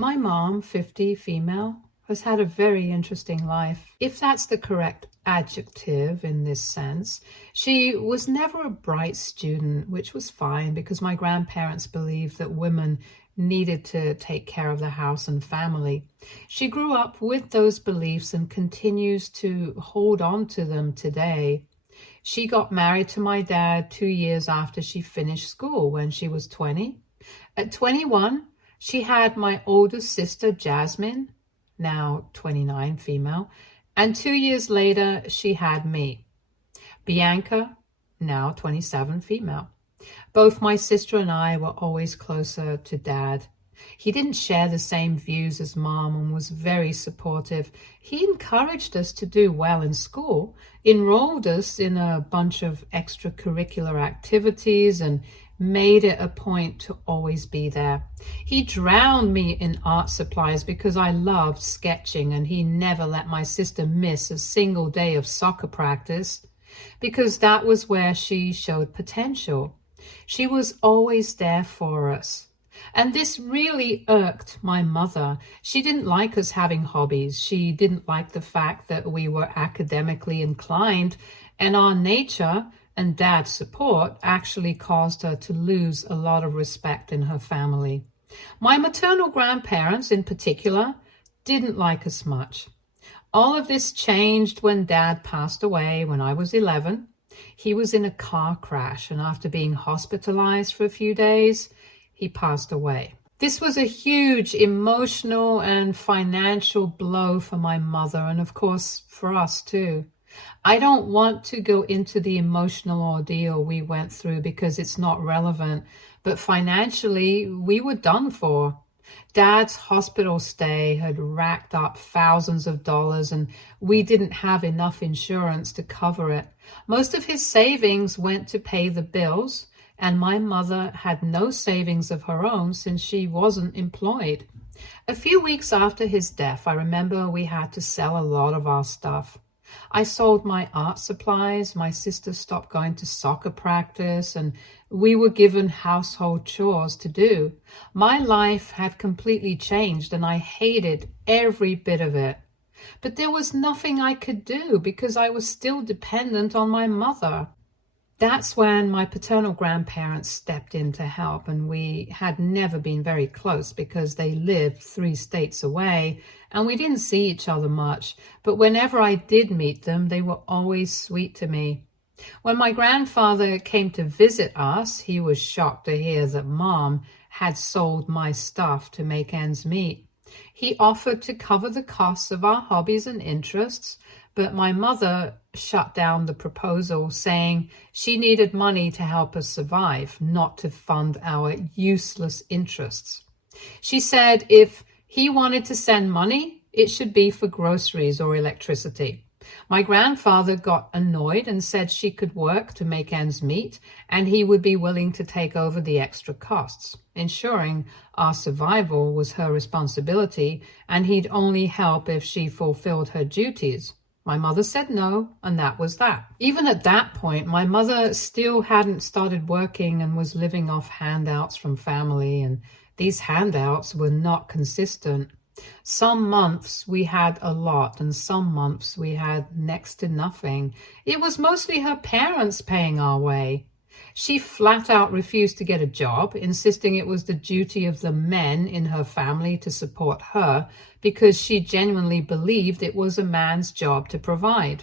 My mom, 50, female, has had a very interesting life, if that's the correct adjective in this sense. She was never a bright student, which was fine because my grandparents believed that women needed to take care of the house and family. She grew up with those beliefs and continues to hold on to them today. She got married to my dad 2 years after she finished school when she was 20. At 21, she had my older sister, Jasmine, now 29, female, and 2 years later, she had me, Bianca, now 27, female. Both my sister and I were always closer to Dad. He didn't share the same views as Mom and was very supportive. He encouraged us to do well in school, enrolled us in a bunch of extracurricular activities, and made it a point to always be there. He drowned me in art supplies because I loved sketching, and he never let my sister miss a single day of soccer practice because that was where she showed potential. She was always there for us. And this really irked my mother. She didn't like us having hobbies. She didn't like the fact that we were academically inclined, and our nature and Dad's support actually caused her to lose a lot of respect in her family. My maternal grandparents, in particular, didn't like us much. All of this changed when Dad passed away when I was 11. He was in a car crash, and after being hospitalized for a few days, he passed away. This was a huge emotional and financial blow for my mother, and of course for us too. I don't want to go into the emotional ordeal we went through because it's not relevant, but financially we were done for. Dad's hospital stay had racked up thousands of dollars, and we didn't have enough insurance to cover it. Most of his savings went to pay the bills, and my mother had no savings of her own since she wasn't employed. A few weeks after his death, I remember we had to sell a lot of our stuff. I sold my art supplies, my sister stopped going to soccer practice, and we were given household chores to do. My life had completely changed, and I hated every bit of it. But there was nothing I could do because I was still dependent on my mother. That's when my paternal grandparents stepped in to help, and we had never been very close because they lived 3 states away and we didn't see each other much. But whenever I did meet them, they were always sweet to me. When my grandfather came to visit us, he was shocked to hear that Mom had sold my stuff to make ends meet. He offered to cover the costs of our hobbies and interests, but my mother shut down the proposal, saying she needed money to help us survive, not to fund our useless interests. She said if he wanted to send money, it should be for groceries or electricity. My grandfather got annoyed and said she could work to make ends meet, and he would be willing to take over the extra costs. Ensuring our survival was her responsibility, and he'd only help if she fulfilled her duties. My mother said no, and that was that. Even at that point, my mother still hadn't started working and was living off handouts from family, and these handouts were not consistent. Some months we had a lot, and some months we had next to nothing. It was mostly her parents paying our way. She flat out refused to get a job, insisting it was the duty of the men in her family to support her because she genuinely believed it was a man's job to provide.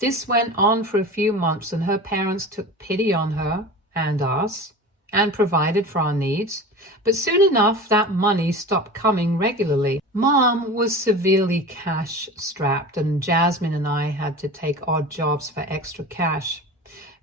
This went on for a few months, and her parents took pity on her and us and provided for our needs. But soon enough, that money stopped coming regularly. Mom was severely cash-strapped, and Jasmine and I had to take odd jobs for extra cash.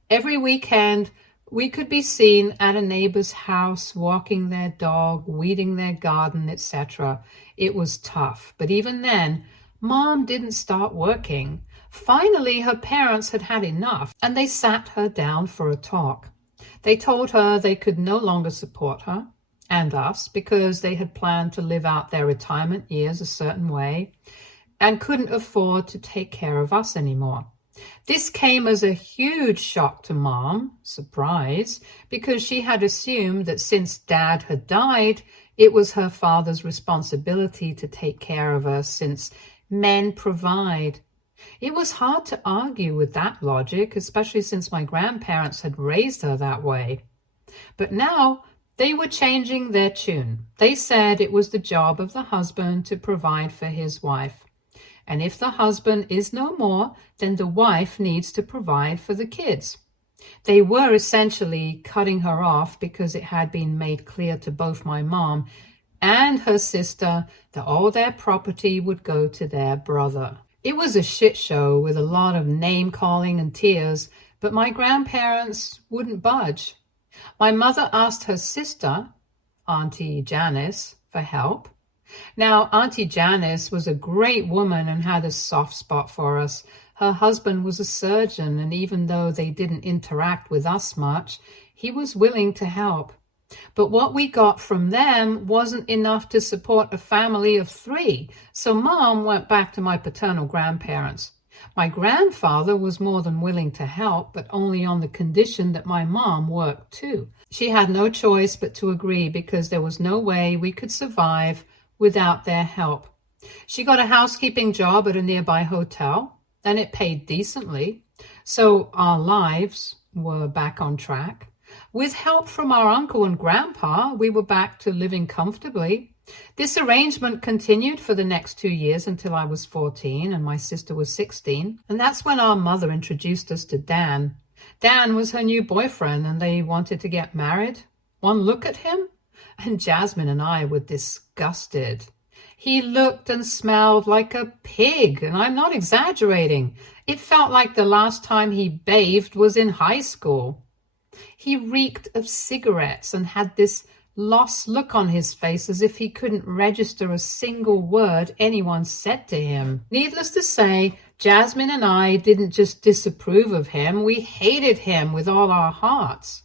Every weekend, we could be seen at a neighbor's house, walking their dog, weeding their garden, etc. It was tough, but even then, Mom didn't start working. Finally, her parents had had enough, and they sat her down for a talk. They told her they could no longer support her and us because they had planned to live out their retirement years a certain way and couldn't afford to take care of us anymore. This came as a huge shock to Mom, surprise, because she had assumed that since Dad had died, It was her father's responsibility to take care of us since men provide. It was hard to argue with that logic, especially since my grandparents had raised her that way. But now they were changing their tune. They said it was the job of the husband to provide for his wife. And if the husband is no more, then the wife needs to provide for the kids. They were essentially cutting her off because it had been made clear to both my mom and her sister that all their property would go to their brother. It was a shit show with a lot of name-calling and tears, but my grandparents wouldn't budge. My mother asked her sister, Auntie Janice, for help. Now, Auntie Janice was a great woman and had a soft spot for us. Her husband was a surgeon, and even though they didn't interact with us much, he was willing to help. But what we got from them wasn't enough to support a family of 3, so Mom went back to my paternal grandparents. My grandfather was more than willing to help, but only on the condition that my mom worked too. She had no choice but to agree because there was no way we could survive without their help. She got a housekeeping job at a nearby hotel, and it paid decently, so our lives were back on track. With help from our uncle and grandpa, we were back to living comfortably. This arrangement continued for the next 2 years until I was 14 and my sister was 16, and that's when our mother introduced us to Dan. Dan was her new boyfriend, and they wanted to get married. One look at him, and Jasmine and I were disgusted. He looked and smelled like a pig, and I'm not exaggerating. It felt like the last time he bathed was in high school. He reeked of cigarettes and had this lost look on his face as if he couldn't register a single word anyone said to him. Needless to say, Jasmine and I didn't just disapprove of him, we hated him with all our hearts.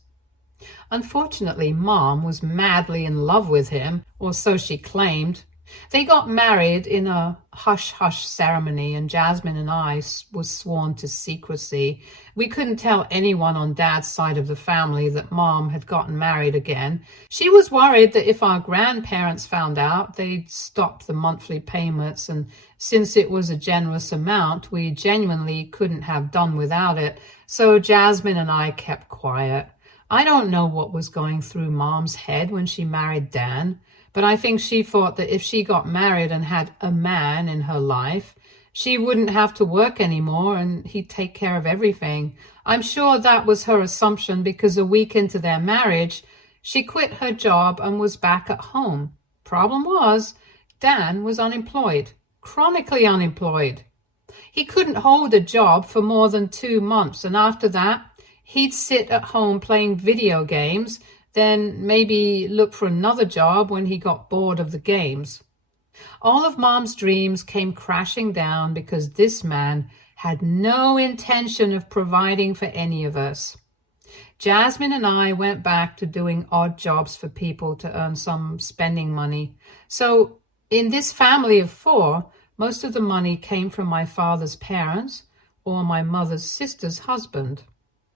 Unfortunately, Mom was madly in love with him, or so she claimed. They got married in a hush-hush ceremony, and Jasmine and I were sworn to secrecy. We couldn't tell anyone on Dad's side of the family that Mom had gotten married again. She was worried that if our grandparents found out, they'd stop the monthly payments, and since it was a generous amount, we genuinely couldn't have done without it, so Jasmine and I kept quiet. I don't know what was going through Mom's head when she married Dan, but I think she thought that if she got married and had a man in her life, she wouldn't have to work anymore and he'd take care of everything. I'm sure that was her assumption because a week into their marriage, she quit her job and was back at home. Problem was, Dan was unemployed, chronically unemployed. He couldn't hold a job for more than 2 months, and after that, he'd sit at home playing video games, then maybe look for another job when he got bored of the games. All of Mom's dreams came crashing down because this man had no intention of providing for any of us. Jasmine and I went back to doing odd jobs for people to earn some spending money. So in this family of 4, most of the money came from my father's parents or my mother's sister's husband.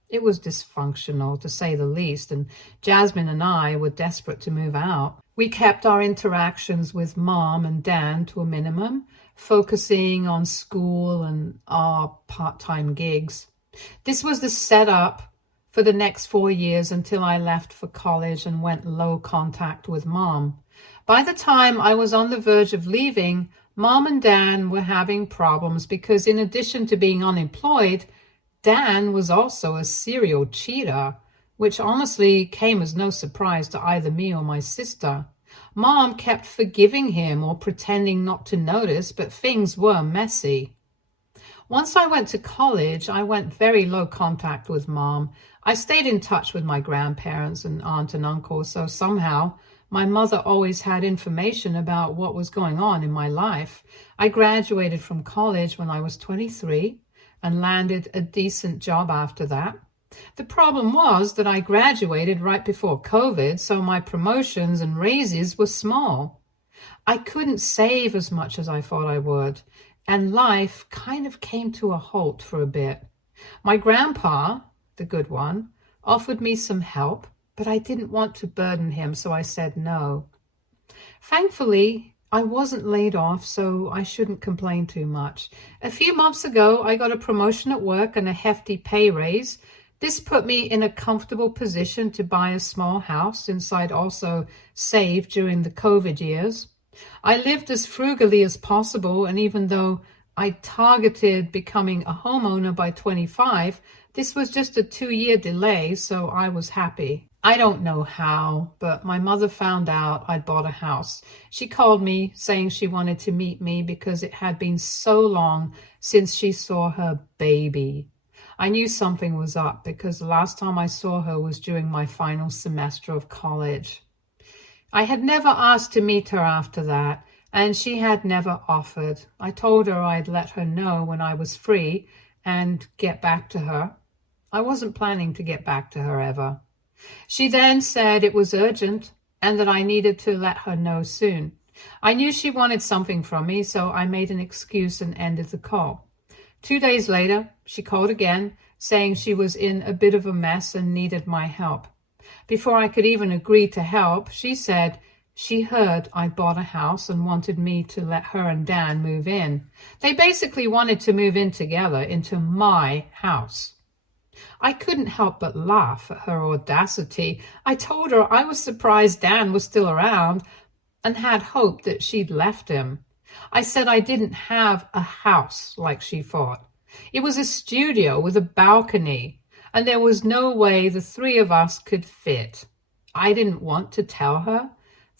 It was dysfunctional, to say the least, and Jasmine and I were desperate to move out. We kept our interactions with Mom and Dan to a minimum, focusing on school and our part-time gigs. This was the setup for the next 4 years until I left for college and went low contact with Mom. By the time I was on the verge of leaving, Mom and Dan were having problems because in addition to being unemployed, Dan was also a serial cheater, which honestly came as no surprise to either me or my sister. Mom kept forgiving him or pretending not to notice, but things were messy. Once I went to college, I went very low contact with Mom. I stayed in touch with my grandparents and aunt and uncle, so somehow my mother always had information about what was going on in my life. I graduated from college when I was 23. And landed a decent job after that. The problem was that I graduated right before COVID, so my promotions and raises were small. I couldn't save as much as I thought I would, and life kind of came to a halt for a bit. My grandpa, the good one, offered me some help, but I didn't want to burden him, so I said no. Thankfully, I wasn't laid off, so I shouldn't complain too much. A few months ago, I got a promotion at work and a hefty pay raise. This put me in a comfortable position to buy a small house since I'd also saved during the COVID years. I lived as frugally as possible, and even though I targeted becoming a homeowner by 25, this was just a 2-year delay, so I was happy. I don't know how, but my mother found out I'd bought a house. She called me saying she wanted to meet me because it had been so long since she saw her baby. I knew something was up because the last time I saw her was during my final semester of college. I had never asked to meet her after that, and she had never offered. I told her I'd let her know when I was free and get back to her. I wasn't planning to get back to her ever. She then said it was urgent and that I needed to let her know soon. I knew she wanted something from me, so I made an excuse and ended the call. 2 days later, she called again, saying she was in a bit of a mess and needed my help. Before I could even agree to help, she said she heard I bought a house and wanted me to let her and Dan move in. They basically wanted to move in together into my house. I couldn't help but laugh at her audacity. I told her I was surprised Dan was still around and had hoped that she'd left him. I said I didn't have a house like she thought. It was a studio with a balcony, and there was no way the three of us could fit. I didn't want to tell her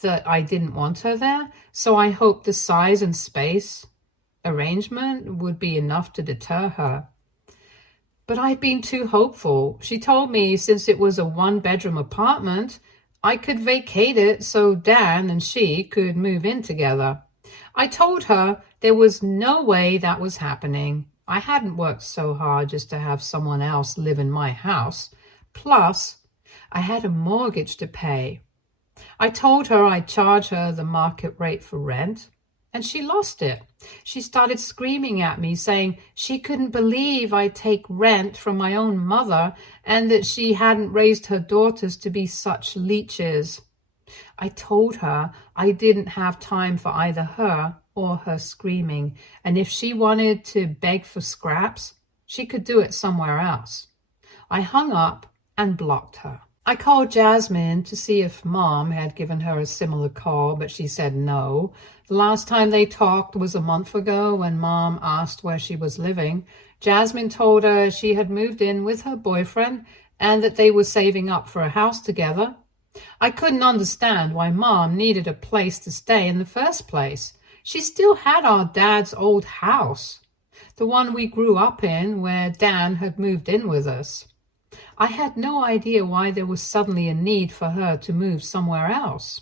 that I didn't want her there, so I hoped the size and space arrangement would be enough to deter her. But I'd been too hopeful. She told me since it was a 1-bedroom apartment, I could vacate it so Dan and she could move in together. I told her there was no way that was happening. I hadn't worked so hard just to have someone else live in my house. Plus, I had a mortgage to pay. I told her I'd charge her the market rate for rent, and she lost it. She started screaming at me, saying she couldn't believe I'd take rent from my own mother and that she hadn't raised her daughters to be such leeches. I told her I didn't have time for either her or her screaming, and if she wanted to beg for scraps, she could do it somewhere else. I hung up and blocked her. I called Jasmine to see if Mom had given her a similar call, but she said no. The last time they talked was a month ago when Mom asked where she was living. Jasmine told her she had moved in with her boyfriend and that they were saving up for a house together. I couldn't understand why Mom needed a place to stay in the first place. She still had our dad's old house, the one we grew up in where Dan had moved in with us. I had no idea why there was suddenly a need for her to move somewhere else.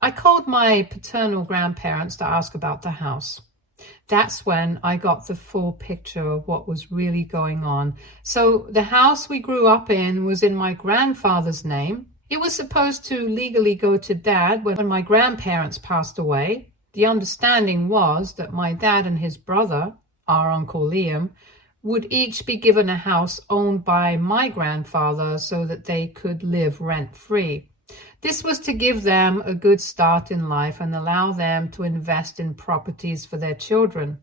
I called my paternal grandparents to ask about the house. That's when I got the full picture of what was really going on. So the house we grew up in was in my grandfather's name. It was supposed to legally go to Dad when my grandparents passed away. The understanding was that my dad and his brother, our Uncle Liam, would each be given a house owned by my grandfather so that they could live rent-free. This was to give them a good start in life and allow them to invest in properties for their children.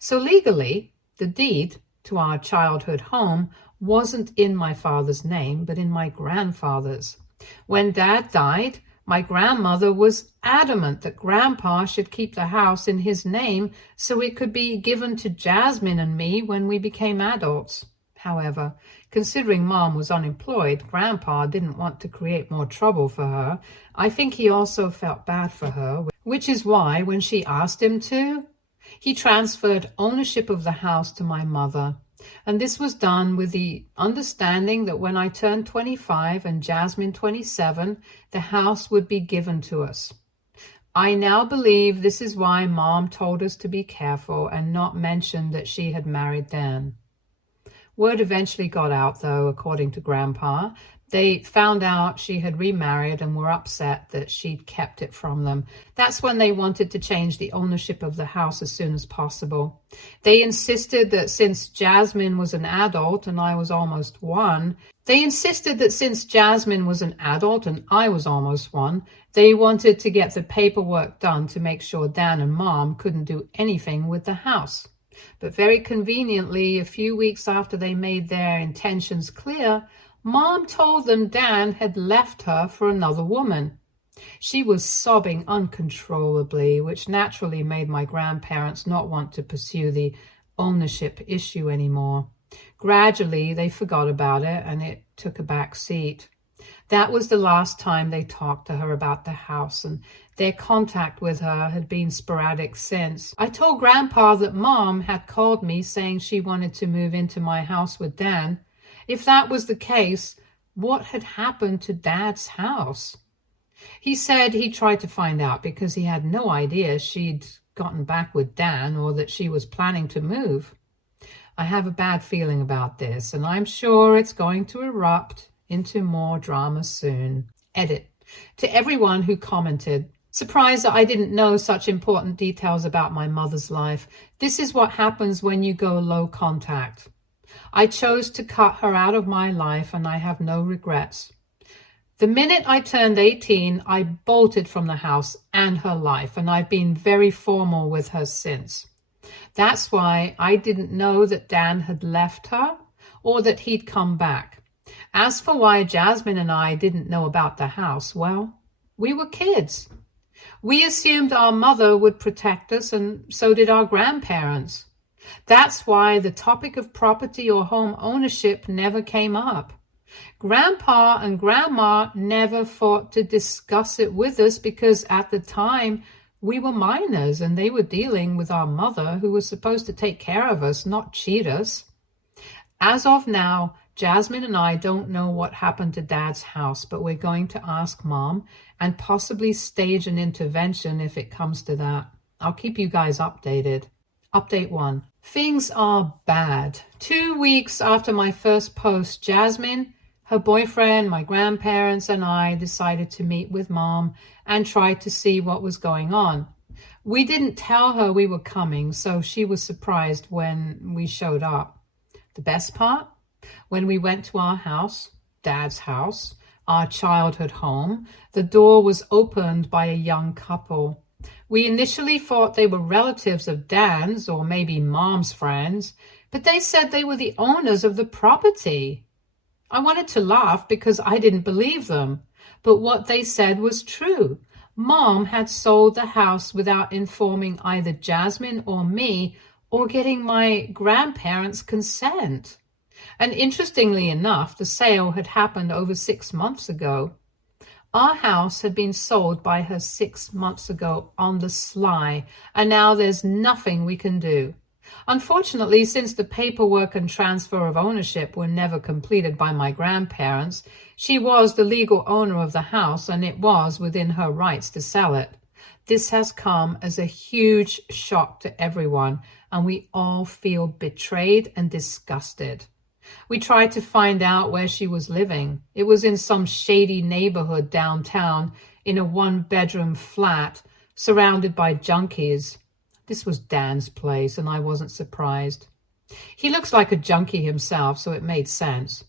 So legally, the deed to our childhood home wasn't in my father's name, but in my grandfather's. When Dad died, my grandmother was adamant that Grandpa should keep the house in his name so it could be given to Jasmine and me when we became adults. However, considering Mom was unemployed, Grandpa didn't want to create more trouble for her. I think he also felt bad for her, which is why when she asked him to, he transferred ownership of the house to my mother. And this was done with the understanding that when I turned 25 and Jasmine 27, the house would be given to us. I now believe this is why Mom told us to be careful and not mention that she had married Dan. Word eventually got out, though, according to Grandpa. They found out she had remarried and were upset that she'd kept it from them. That's when they wanted to change the ownership of the house as soon as possible. They insisted that since Jasmine was an adult and I was almost 1, They insisted that since Jasmine was an adult and I was almost one, they wanted to get the paperwork done to make sure Dan and Mom couldn't do anything with the house. But very conveniently, a few weeks after they made their intentions clear, Mom told them Dan had left her for another woman. She was sobbing uncontrollably, which naturally made my grandparents not want to pursue the ownership issue anymore. Gradually, they forgot about it and it took a back seat. That was the last time they talked to her about the house, and their contact with her had been sporadic since. I told Grandpa that Mom had called me saying she wanted to move into my house with Dan. If that was the case, what had happened to Dad's house? He said he tried to find out because he had no idea she'd gotten back with Dan or that she was planning to move. I have a bad feeling about this, and I'm sure it's going to erupt into more drama soon. Edit. To everyone who commented, surprised that I didn't know such important details about my mother's life. This is what happens when you go low contact. I chose to cut her out of my life, and I have no regrets. The minute I turned 18, I bolted from the house and her life, and I've been very formal with her since. That's why I didn't know that Dan had left her or that he'd come back. As for why Jasmine and I didn't know about the house, well, we were kids. We assumed our mother would protect us, and so did our grandparents. That's why the topic of property or home ownership never came up. Grandpa and Grandma never thought to discuss it with us because at the time we were minors and they were dealing with our mother, who was supposed to take care of us, not cheat us. As of now, Jasmine and I don't know what happened to Dad's house, but we're going to ask Mom and possibly stage an intervention if it comes to that. I'll keep you guys updated. Update 1. Things are bad. 2 weeks after my first post, Jasmine, her boyfriend, my grandparents, and I decided to meet with Mom and try to see what was going on. We didn't tell her we were coming, so she was surprised when we showed up. The best part? When we went to our house, Dad's house, our childhood home, the door was opened by a young couple. We initially thought they were relatives of Dan's or maybe Mom's friends, but they said they were the owners of the property. I wanted to laugh because I didn't believe them, but what they said was true. Mom had sold the house without informing either Jasmine or me or getting my grandparents' consent. And interestingly enough, the sale had happened over 6 months ago. Our house had been sold by her 6 months ago on the sly, and now there's nothing we can do. Unfortunately, since the paperwork and transfer of ownership were never completed by my grandparents, she was the legal owner of the house and it was within her rights to sell it. This has come as a huge shock to everyone, and we all feel betrayed and disgusted. We tried to find out where she was living. It was in some shady neighborhood downtown in a 1-bedroom flat surrounded by junkies. This was Dan's place, and I wasn't surprised. He looks like a junkie himself, so it made sense.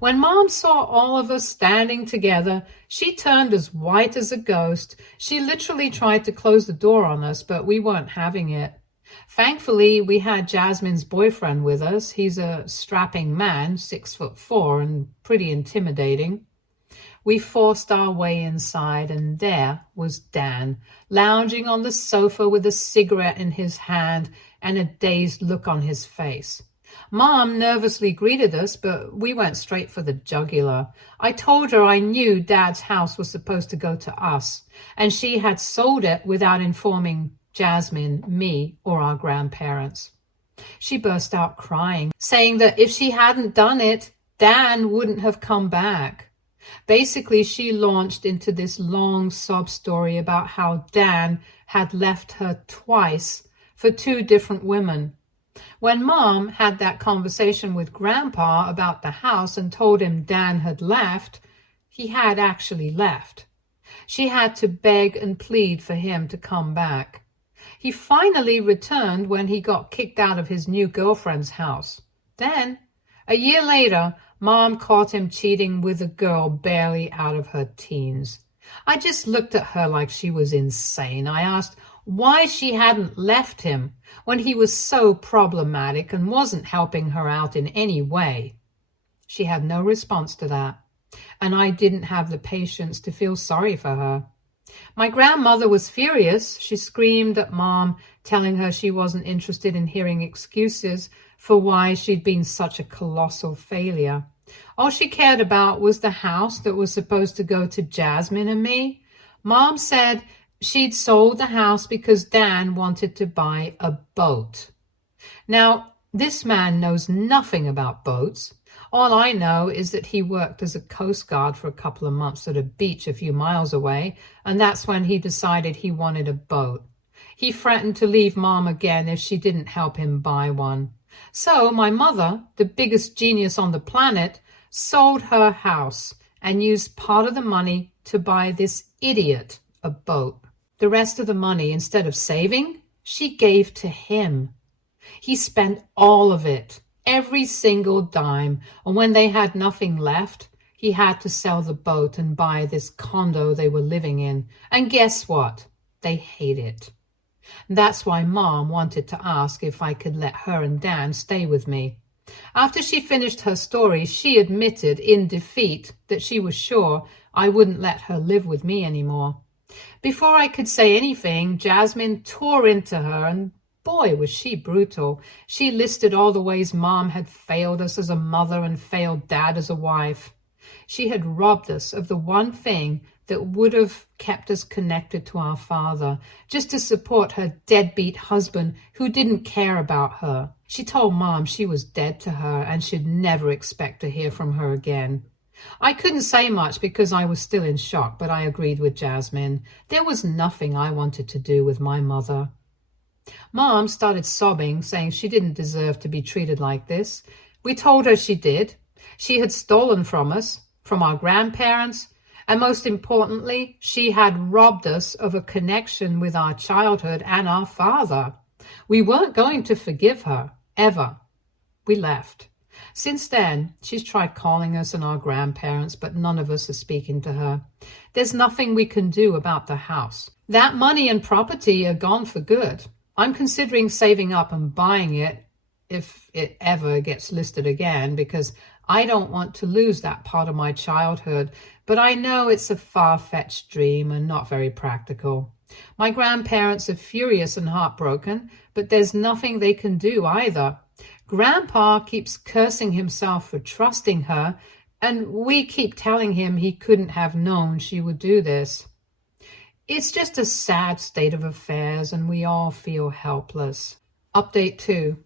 When Mom saw all of us standing together, she turned as white as a ghost. She literally tried to close the door on us, but we weren't having it. Thankfully, we had Jasmine's boyfriend with us. He's a strapping man, 6'4", and pretty intimidating. We forced our way inside, and there was Dan, lounging on the sofa with a cigarette in his hand and a dazed look on his face. Mom nervously greeted us, but we went straight for the jugular. I told her I knew Dad's house was supposed to go to us, and she had sold it without informing Jasmine, me, or our grandparents. She burst out crying, saying that if she hadn't done it, Dan wouldn't have come back. Basically, she launched into this long sob story about how Dan had left her twice for 2 different women. When Mom had that conversation with Grandpa about the house and told him Dan had left, he had actually left. She had to beg and plead for him to come back. He finally returned when he got kicked out of his new girlfriend's house. Then, a year later, Mom caught him cheating with a girl barely out of her teens. I just looked at her like she was insane. I asked why she hadn't left him when he was so problematic and wasn't helping her out in any way. She had no response to that, and I didn't have the patience to feel sorry for her. My grandmother was furious. She screamed at Mom, telling her she wasn't interested in hearing excuses for why she'd been such a colossal failure. All she cared about was the house that was supposed to go to Jasmine and me. Mom said she'd sold the house because Dan wanted to buy a boat. Now, this man knows nothing about boats. All I know is that he worked as a coast guard for a couple of months at a beach a few miles away, and that's when he decided he wanted a boat. He threatened to leave Mom again if she didn't help him buy one. So my mother, the biggest genius on the planet, sold her house and used part of the money to buy this idiot a boat. The rest of the money, instead of saving, she gave to him. He spent all of it, every single dime, and when they had nothing left, he had to sell the boat and buy this condo they were living in. And guess what? They hate it. That's why Mom wanted to ask if I could let her and Dan stay with me. After she finished her story, she admitted in defeat that she was sure I wouldn't let her live with me anymore. Before I could say anything, Jasmine tore into her, and boy, was she brutal. She listed all the ways Mom had failed us as a mother and failed Dad as a wife. She had robbed us of the one thing that would have kept us connected to our father, just to support her deadbeat husband who didn't care about her. She told Mom she was dead to her and she'd never expect to hear from her again. I couldn't say much because I was still in shock, but I agreed with Jasmine. There was nothing I wanted to do with my mother. Mom started sobbing, saying she didn't deserve to be treated like this. We told her she did. She had stolen from us, from our grandparents, and most importantly, she had robbed us of a connection with our childhood and our father. We weren't going to forgive her, ever. We left. Since then, she's tried calling us and our grandparents, but none of us are speaking to her. There's nothing we can do about the house. That money and property are gone for good. I'm considering saving up and buying it if it ever gets listed again, because I don't want to lose that part of my childhood, but I know it's a far-fetched dream and not very practical. My grandparents are furious and heartbroken, but there's nothing they can do either. Grandpa keeps cursing himself for trusting her, and we keep telling him he couldn't have known she would do this. It's just a sad state of affairs, and we all feel helpless. Update 2.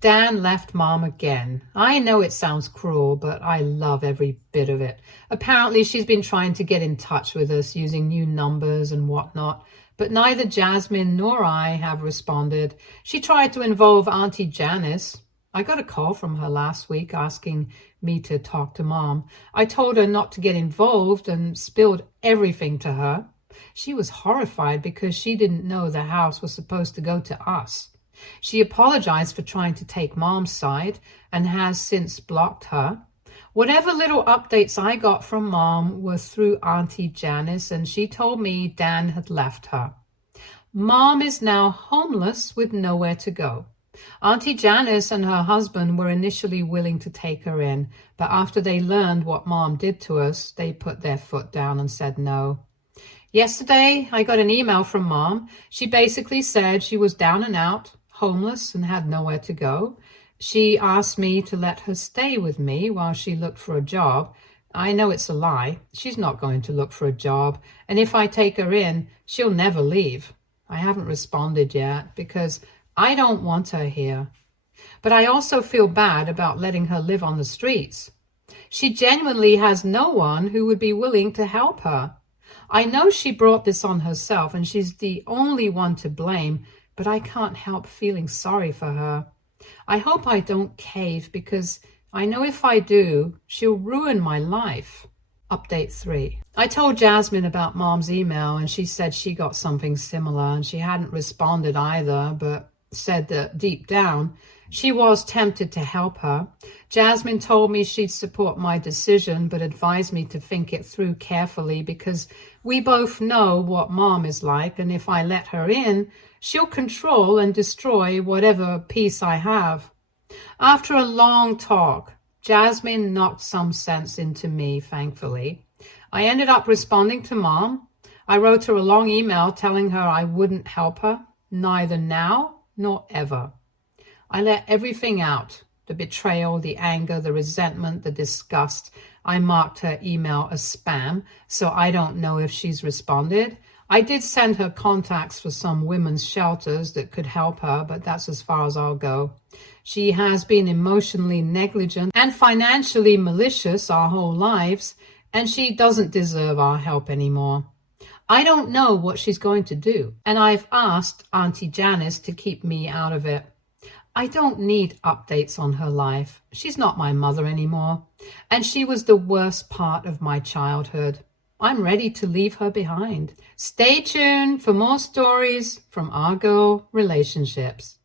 Dan left Mom again. I know it sounds cruel, but I love every bit of it. Apparently, she's been trying to get in touch with us using new numbers and whatnot, but neither Jasmine nor I have responded. She tried to involve Auntie Janice. I got a call from her last week asking me to talk to Mom. I told her not to get involved and spilled everything to her. She was horrified because she didn't know the house was supposed to go to us. She apologized for trying to take Mom's side and has since blocked her. Whatever little updates I got from Mom were through Auntie Janice, and she told me Dan had left her. Mom is now homeless with nowhere to go. Auntie Janice and her husband were initially willing to take her in, but after they learned what Mom did to us, they put their foot down and said no. Yesterday, I got an email from Mom. She basically said she was down and out, homeless, and had nowhere to go. She asked me to let her stay with me while she looked for a job. I know it's a lie. She's not going to look for a job, and if I take her in, she'll never leave. I haven't responded yet because I don't want her here. But I also feel bad about letting her live on the streets. She genuinely has no one who would be willing to help her. I know she brought this on herself and she's the only one to blame, but I can't help feeling sorry for her. I hope I don't cave because I know if I do, she'll ruin my life. Update 3. I told Jasmine about Mom's email and she said she got something similar and she hadn't responded either, but said that deep down, she was tempted to help her. Jasmine told me she'd support my decision, but advised me to think it through carefully because we both know what Mom is like, and if I let her in, she'll control and destroy whatever peace I have. After a long talk, Jasmine knocked some sense into me, thankfully. I ended up responding to Mom. I wrote her a long email telling her I wouldn't help her, neither now nor ever. I let everything out, the betrayal, the anger, the resentment, the disgust. I marked her email as spam, so I don't know if she's responded. I did send her contacts for some women's shelters that could help her, but that's as far as I'll go. She has been emotionally negligent and financially malicious our whole lives, and she doesn't deserve our help anymore. I don't know what she's going to do, and I've asked Auntie Janice to keep me out of it. I don't need updates on her life. She's not my mother anymore, and she was the worst part of my childhood. I'm ready to leave her behind. Stay tuned for more stories from our girl relationships.